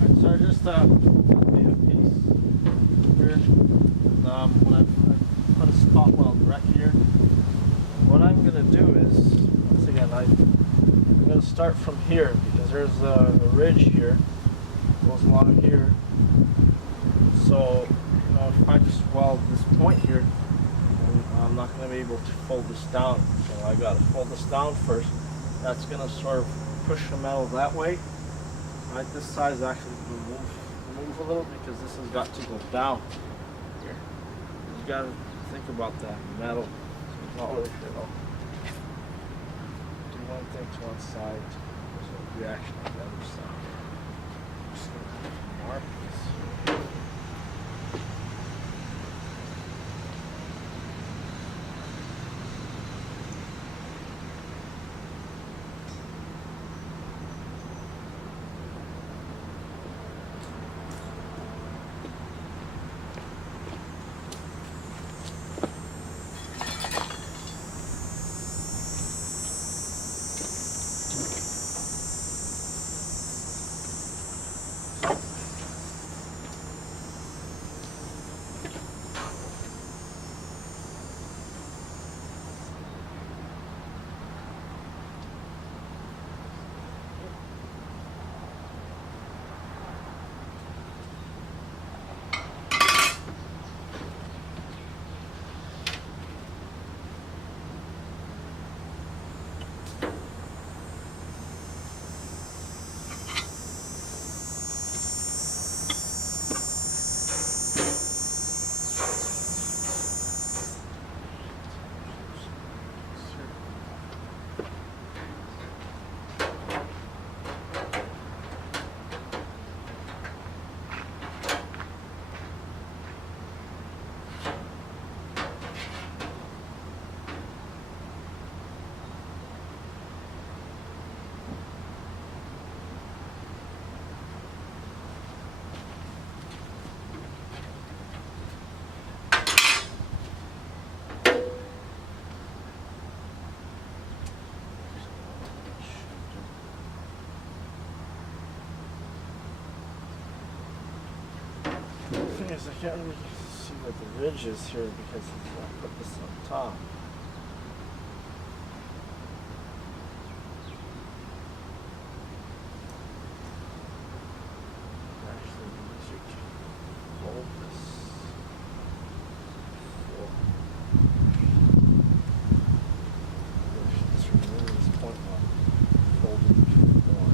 Alright, so I just made a piece here. When I put a spot weld right here. And what I'm gonna do is, once again, I'm gonna start from here because there's a ridge here, goes along here. So, you know, if I just weld this point here, I'm not going to be able to fold this down. So I got to fold this down first. That's going to sort of push the metal that way. Right, this side is actually going to move a little because this has got to go down here. You got to think about that metal. It's not really sure though. Do one thing to one side, there's a reaction on the other side. Just going to mark this. The thing is, I can't really see what the ridge is here because I put this on top. Actually, easier to fold this. Just remove this point now. Fold it more.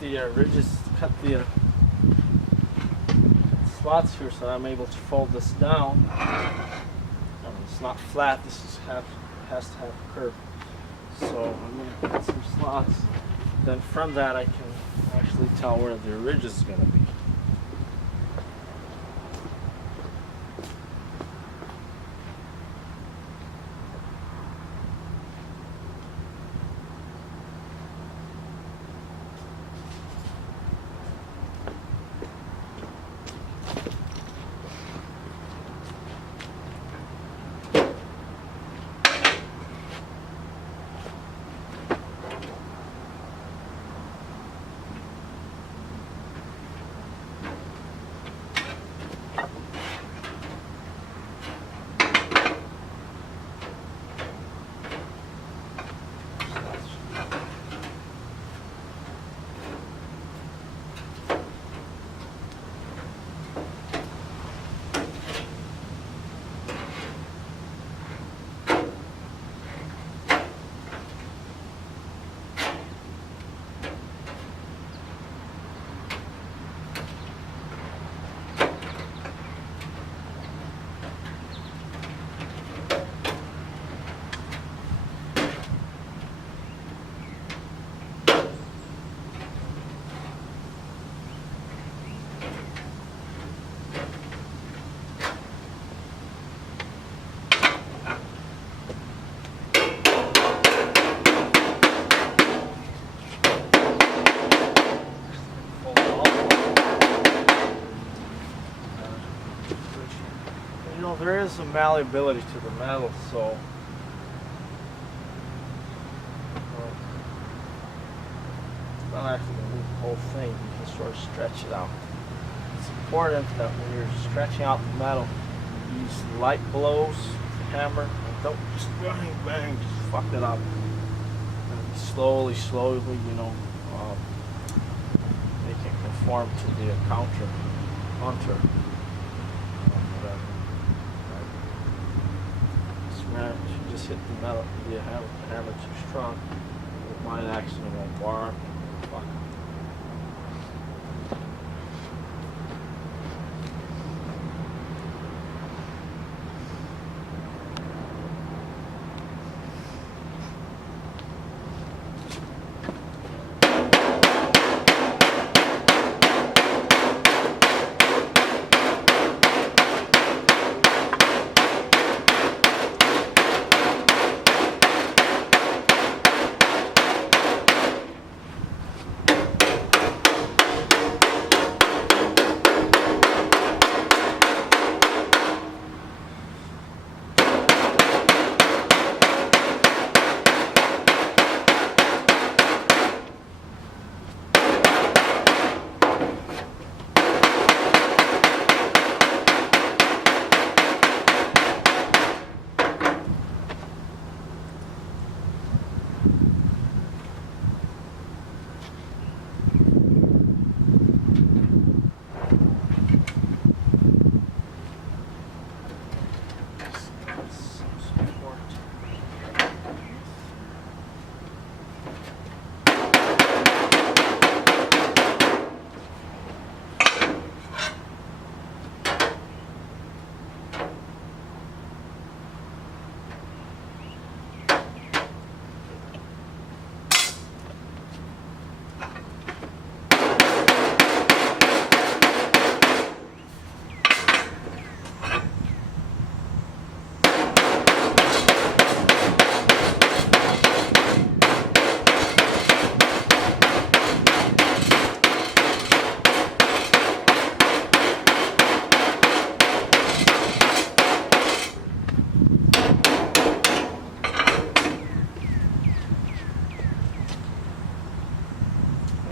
the ridges, cut the slots here so I'm able to fold this down. It's not flat, this is has to have a curve. So I'm going to cut some slots. Then from that I can actually tell where the ridge is going to be. There is some malleability to the metal, so it's not actually going to move the whole thing. You can sort of stretch it out. It's important that when you're stretching out the metal, you use light blows, hammer, and don't just bang, bang, just fuck it up. And slowly, you know, make it conform to the contour. If you just hit the metal, you hammer too strong, it might actually won't bar. Fuck.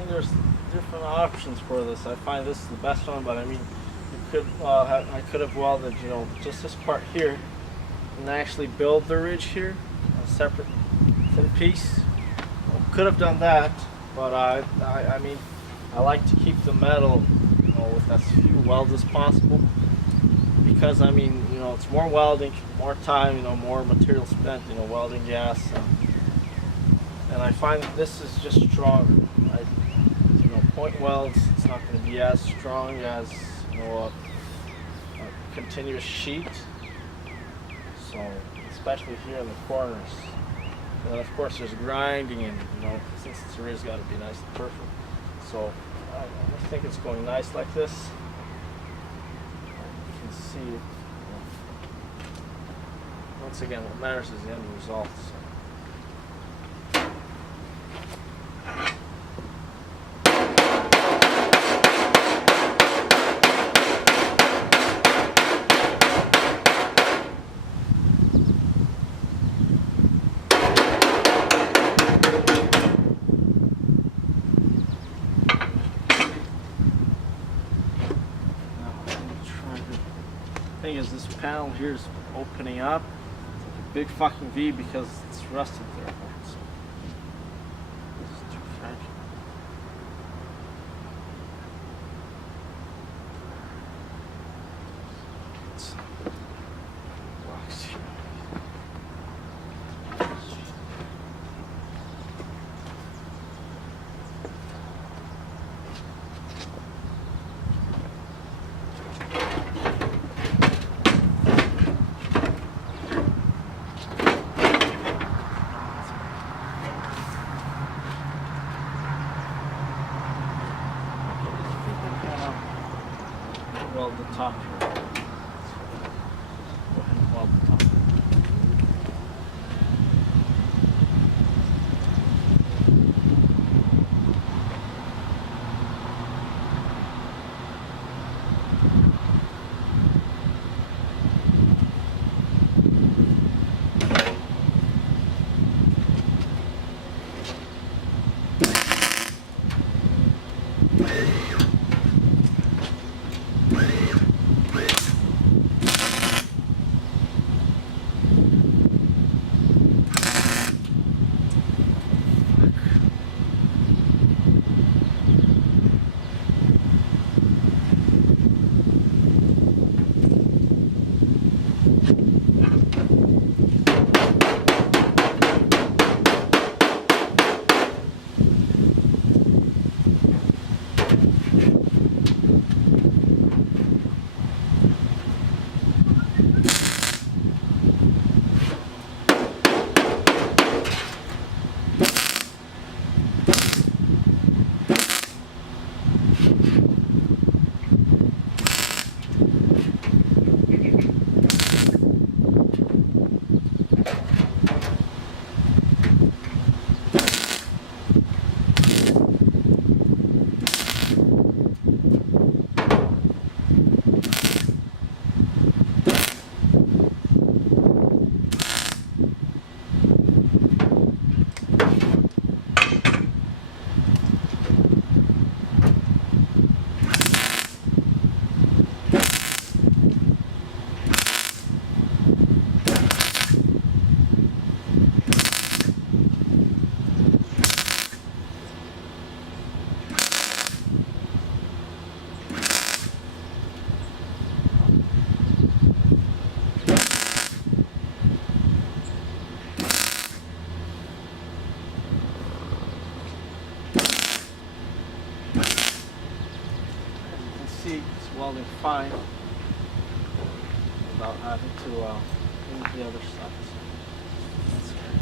There's different options for this. I find this is the best one, but I mean, you could I could have welded, you know, just this part here, and actually build the ridge here, a separate thin piece. Could have done that, but I mean, I like to keep the metal, you know, with as few welds as possible, because I mean, you know, it's more welding, more time, you know, more material spent, you know, welding gas, and I find that this is just stronger. You know, point welds, it's not going to be as strong as, you know, a continuous sheet. So, especially here in the corners. And then of course there's grinding, and you know, since the rear's got to be nice and perfect. So I think it's going nice like this. You can see, you know, once again, what matters is the end result. So. Thing is, this panel here is opening up. It's like a big fucking V because it's rusted there. So it's too fragile. It's blocks here. Weld the top here. Go ahead and weld the top. It's welding fine without having to move the other side. That's great.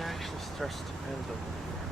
Actually starts to bend over here.